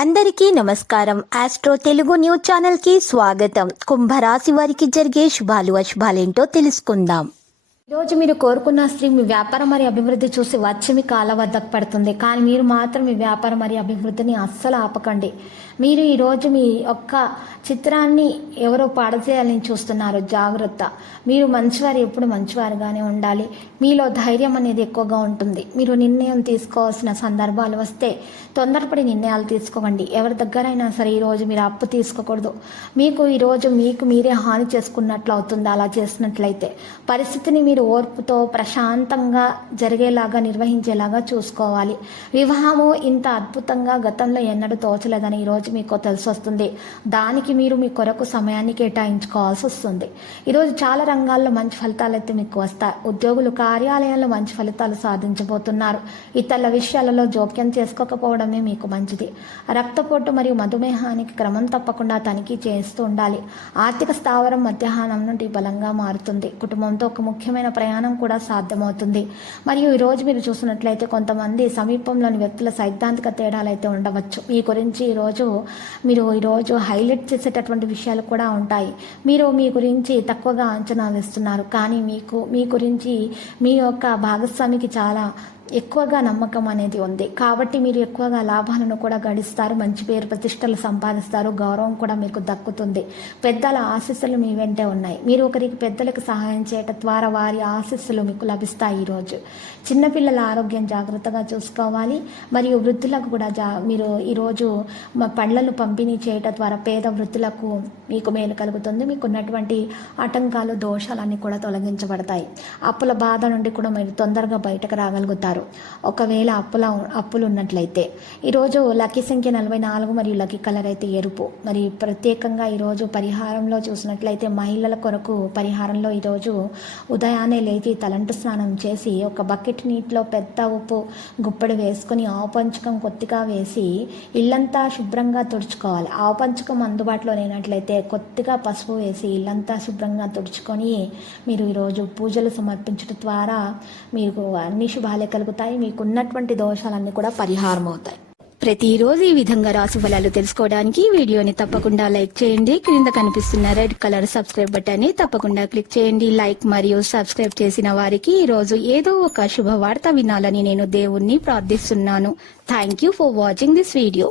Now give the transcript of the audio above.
అందరికీ నమస్కారం. Astro Telugu news channel కి స్వాగతం. కుంభరాశి వారికి జరిగే శుభాలు అశుభాలేంటో తెలుసుకుందాం. ఈరోజు మీరు కోరుకున్న స్త్రీ మీ వ్యాపారం మరియు అభివృద్ధి చూసి వచ్చి మీ కాళ్ళ వద్దకు పడుతుంది. కానీ మీరు మాత్రం మీ వ్యాపారం మరియు అభివృద్ధిని అస్సలు ఆపకండి. మీరు ఈరోజు మీ యొక్క చిత్రాన్ని ఎవరో పాడచేయాలని చూస్తున్నారు. జాగ్రత్త. మీరు మంచివారు, ఎప్పుడు మంచివారుగానే ఉండాలి. మీలో ధైర్యం అనేది ఎక్కువగా ఉంటుంది. మీరు నిర్ణయం తీసుకోవాల్సిన సందర్భాలు వస్తే తొందరపడి నిర్ణయాలు తీసుకోకండి. ఎవరి దగ్గరైనా సరే ఈరోజు మీరు అప్పు తీసుకోకూడదు. ఈరోజు మీకు మీరే హాని చేసుకున్నట్లు అవుతుంది. అలా చేసినట్లయితే పరిస్థితిని మీరు ఓర్పుతో ప్రశాంతంగా జరిగేలాగా నిర్వహించేలాగా చూసుకోవాలి. వివాహము ఇంత అద్భుతంగా గతంలో ఎన్నడూ తోచలేదని ఈరోజు మీకు తెలిసి వస్తుంది. దానికి మీరు మీ కొరకు సమయాన్ని కేటాయించుకోవాల్సి వస్తుంది. ఈరోజు చాలా రంగాల్లో మంచి ఫలితాలు అయితే మీకు వస్తాయి. ఉద్యోగులు కార్యాలయంలో మంచి ఫలితాలు సాధించబోతున్నారు. ఇతరుల విషయాలలో జోక్యం చేసుకోకపోవడమే మీకు మంచిది. రక్తపోటు మరియు మధుమేహానికి క్రమం తప్పకుండా తనిఖీ చేస్తూ ఉండాలి. ఆర్థిక స్థావరం మధ్యాహ్నం నుండి బలంగా మారుతుంది. కుటుంబంతో ఒక ముఖ్యమైన ప్రయాణం కూడా సాధ్యమవుతుంది. మరియు ఈరోజు మీరు చూసినట్లయితే కొంతమంది సమీపంలోని వ్యక్తుల సైద్ధాంతిక తేడాలు అయితే ఉండవచ్చు. మీ గురించి మీరు ఈరోజు హైలైట్ చేసేటటువంటి విషయాలు కూడా ఉంటాయి. మీరు మీ గురించి తక్కువగా అంచనా వేస్తున్నారు, కానీ మీ గురించి మీ యొక్క భాగస్వామికి చాలా ఎక్కువగా నమ్మకం అనేది ఉంది. కాబట్టి మీరు ఎక్కువగా లాభాలను కూడా గడిస్తారు. మంచి పేరు ప్రతిష్టలు సంపాదిస్తారు. గౌరవం కూడా మీకు దక్కుతుంది. పెద్దల ఆశీస్సులు మీ వెంటే ఉన్నాయి. మీరు ఒకరికి పెద్దలకు సహాయం చేయటం ద్వారా వారి ఆశీస్సులు మీకు లభిస్తాయి. ఈరోజు చిన్నపిల్లల ఆరోగ్యం జాగ్రత్తగా చూసుకోవాలి. మరియు వృద్ధులకు కూడా మీరు ఈరోజు పండ్లను పంపిణీ చేయటం ద్వారా పేద వృద్ధులకు మీకు మేలు కలుగుతుంది. మీకు ఉన్నటువంటి ఆటంకాలు దోషాలన్నీ కూడా తొలగించబడతాయి. అప్పుల బాధ నుండి కూడా మీరు తొందరగా బయటకు రాగలుగుతారు. ఒకవేళ అప్పులు ఉన్నట్లయితే ఈరోజు లక్కీ సంఖ్య 44 మరియు లక్కీ కలర్ అయితే ఎరుపు. మరి ప్రత్యేకంగా ఈరోజు పరిహారంలో చూసినట్లయితే మహిళల కొరకు పరిహారంలో ఈరోజు ఉదయాన్నే లేచి తలంటు స్నానం చేసి ఒక బకెట్ నీటిలో పెద్ద ఉప్పు గుప్పడి వేసుకొని ఆవు పంచకం కొద్దిగా వేసి ఇల్లంతా శుభ్రంగా తుడుచుకోవాలి. ఆవు పంచకం అందుబాటులో లేనట్లయితే కొద్దిగా పసుపు వేసి ఇల్లంతా శుభ్రంగా తుడుచుకొని మీరు ఈరోజు పూజలు సమర్పించడం ద్వారా మీకు అన్ని శుభాలే కలుగుతాయి. మీకు ఉన్నటువంటి దోషాలన్నీ కూడా పరిహారం అవుతాయి. ప్రతిరోజు ఈ విధంగా రాశి ఫలాలు తెలుసుకోవడానికి వీడియోని తప్పకుండా లైక్ చేయండి. క్రింద కనిపిస్తున్న రెడ్ కలర్ సబ్స్క్రైబ్ బటన్ ని తప్పకుండా క్లిక్ చేయండి. లైక్ మరియు సబ్స్క్రైబ్ చేసిన వారికి ఈ రోజు ఏదో ఒక శుభవార్త వినాలని నేను దేవుణ్ణి ప్రార్థిస్తున్నాను. Thank you for watching this video.